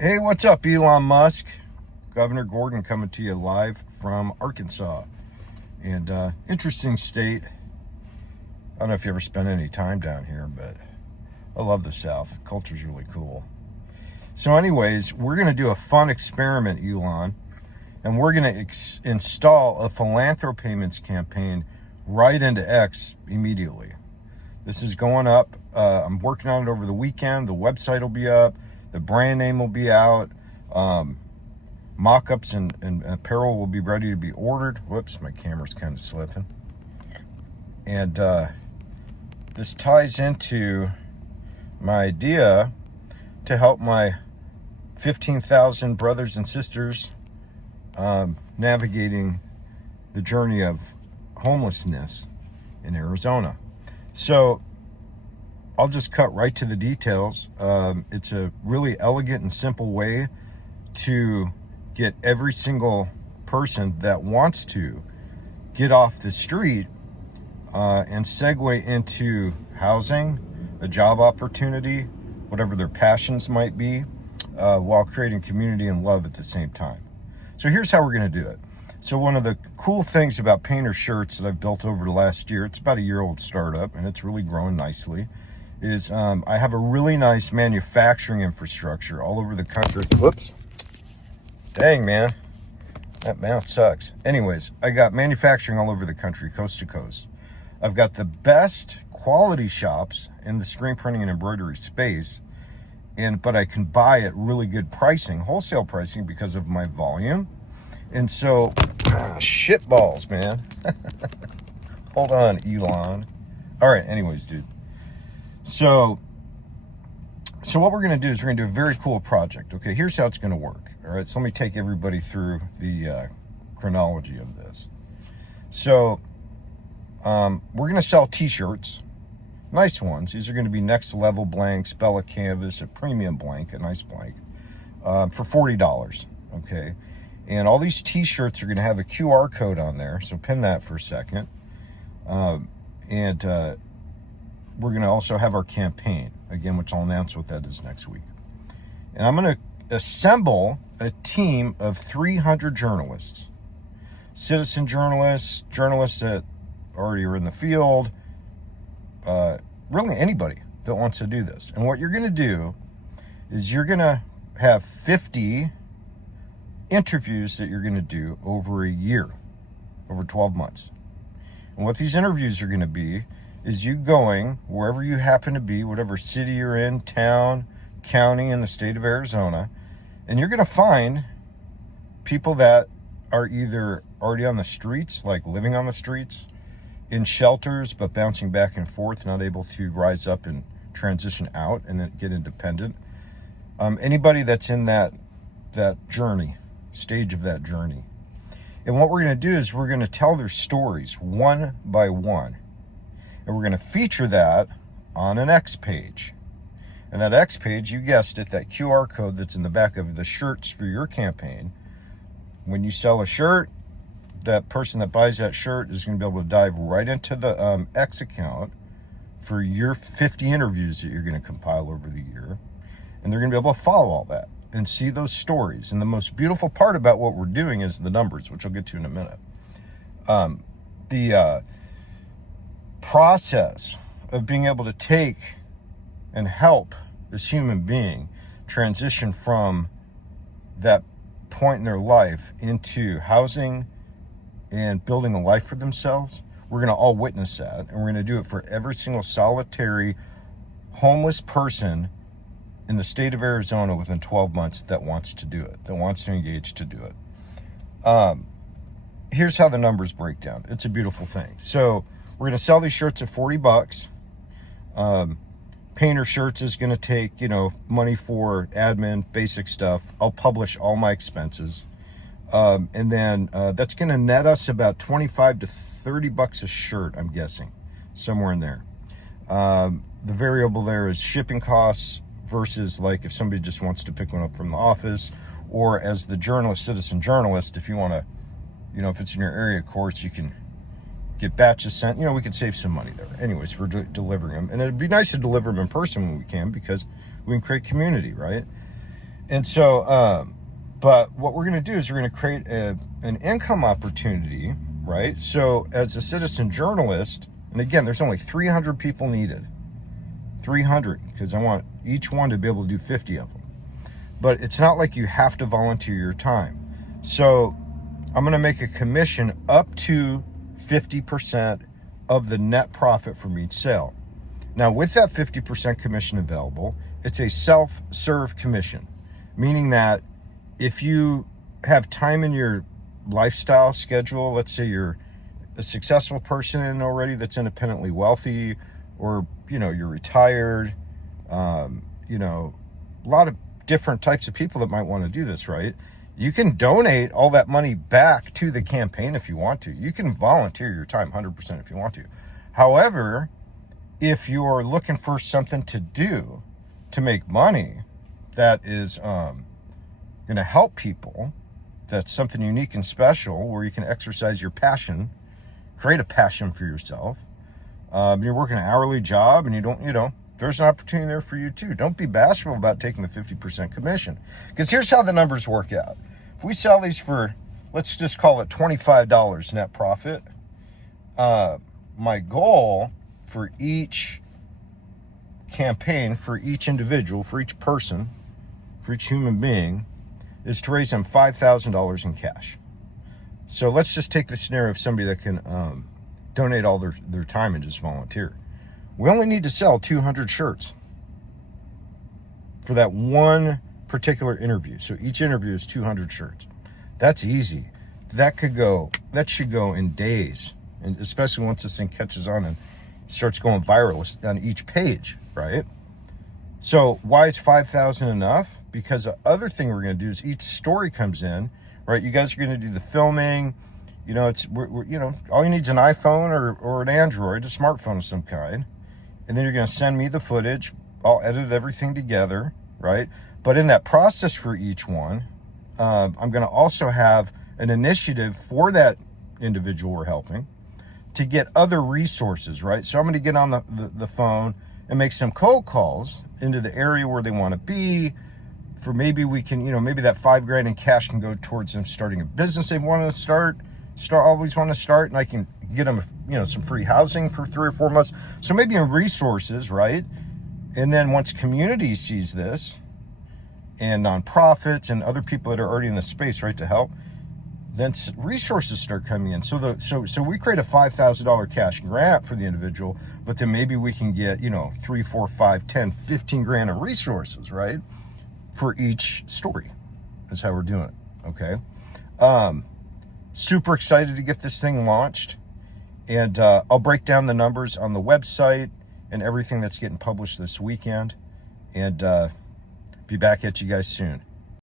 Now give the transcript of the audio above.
Hey, what's up, Elon Musk? Governor Gordon coming to you live from Arkansas. And interesting state. I don't know if you ever spent any time down here, but I love the South. Culture's really cool. So anyways, we're going to do a fun experiment, Elon. And we're going to install a PhilanthroPayments campaign right into X immediately. This is going up. I'm working on it over the weekend. The website will be up. The brand name will be out. Mock-ups and apparel will be ready to be ordered. Whoops, my camera's kind of slipping. And this ties into my idea to help my 15,000 brothers and sisters navigating the journey of homelessness in Arizona. So I'll just cut right to the details. It's a really elegant and simple way to get every single person that wants to get off the street and segue into housing, a job opportunity, whatever their passions might be, while creating community and love at the same time. So here's how we're going to do it. So one of the cool things about Painter Shirts that I've built over the last year, it's about a year-old startup, and it's really growing nicely, is I have a really nice manufacturing infrastructure all over the country. Whoops. Dang, man. That mount sucks. Anyways, I got manufacturing all over the country, coast to coast. I've got the best quality shops in the screen printing and embroidery space, but I can buy at really good pricing, wholesale pricing, because of my volume. And so, shit balls, man. Hold on, Elon. All right, anyways, dude. So what we're going to do is we're going to do a very cool project. Okay, here's how it's going to work. All right, so let me take everybody through the chronology of this. So we're going to sell t-shirts, nice ones. These are going to be next level blanks, Bella Canvas, a premium blank, a nice blank, for $40. Okay, and all these t-shirts are going to have a QR code on there. So pin that for a second. We're going to also have our campaign, again, which I'll announce what that is next week. And I'm going to assemble a team of 300 journalists, citizen journalists, journalists that already are in the field, really anybody that wants to do this. And what you're going to do is you're going to have 50 interviews that you're going to do over a year, over 12 months. And what these interviews are going to be is you going wherever you happen to be, whatever city you're in, town, county in the state of Arizona, and you're going to find people that are either already on the streets, like living on the streets, in shelters, but bouncing back and forth, not able to rise up and transition out and then get independent. Anybody that's in that journey, stage of that journey. And what we're going to do is we're going to tell their stories one by one. And we're going to feature that on an X page. And that X page, you guessed it, that QR code that's in the back of the shirts for your campaign. When you sell a shirt, that person that buys that shirt is going to be able to dive right into the X account for your 50 interviews that you're going to compile over the year. And they're going to be able to follow all that and see those stories. And the most beautiful part about what we're doing is the numbers, which I'll get to in a minute. The process of being able to take and help this human being transition from that point in their life into housing and building a life for themselves, we're going to all witness that. And we're going to do it for every single solitary homeless person in the state of Arizona within 12 months that wants to do it, that wants to engage to do it. Here's how the numbers break down. It's a beautiful thing. So we're going to sell these shirts at $40. Painter Shirts is going to take, money for admin, basic stuff. I'll publish all my expenses. And then that's going to net us about $25 to $30 a shirt, I'm guessing, somewhere in there. The variable there is shipping costs versus like if somebody just wants to pick one up from the office, or as the citizen journalist, if you want to, if it's in your area, of course, you can get batches sent. We could save some money there. Anyways, for delivering them. And it'd be nice to deliver them in person when we can, because we can create community, right? And so, but what we're going to do is we're going to create an income opportunity, right? So as a citizen journalist, and again, there's only 300 people needed. 300, because I want each one to be able to do 50 of them. But it's not like you have to volunteer your time. So I'm going to make a commission up to 50% of the net profit from each sale. Now, with that 50% commission available, it's a self-serve commission, meaning that if you have time in your lifestyle schedule, let's say you're a successful person already that's independently wealthy, or, you're retired, a lot of different types of people that might want to do this, right? You can donate all that money back to the campaign if you want to. You can volunteer your time 100% if you want to. However, if you're looking for something to do to make money that is going to help people, that's something unique and special where you can exercise your passion, create a passion for yourself. You're working an hourly job and you don't, there's an opportunity there for you too. Don't be bashful about taking the 50% commission, because here's how the numbers work out. If we sell these for, let's just call it $25 net profit, my goal for each campaign, for each individual, for each person, for each human being, is to raise them $5,000 in cash. So let's just take the scenario of somebody that can donate all their time and just volunteer. We only need to sell 200 shirts for that one particular interview. So each interview is 200 shirts. That's easy. That should go in days, and especially once this thing catches on and starts going viral on each page, right? So why is 5,000 enough? Because the other thing we're going to do is each story comes in, right? You guys are going to do the filming. All you need is an iPhone or an Android, a smartphone of some kind. And then you're going to send me the footage. I'll edit everything together, right? But in that process for each one, I'm going to also have an initiative for that individual we're helping to get other resources, right? So I'm going to get on the phone and make some cold calls into the area where they want to be. For maybe we can, maybe that $5,000 in cash can go towards them starting a business they want to always want to start, and I can get them, some free housing for 3 or 4 months. So maybe in resources, right? And then once community sees this, and nonprofits and other people that are already in the space, right, to help, then resources start coming in. So we create a $5,000 cash grant for the individual, but then maybe we can get, 3, 4, 5, 10, 15 grand in resources, right? For each story. That's how we're doing it. Okay. Super excited to get this thing launched. And I'll break down the numbers on the website and everything that's getting published this weekend. And be back at you guys soon.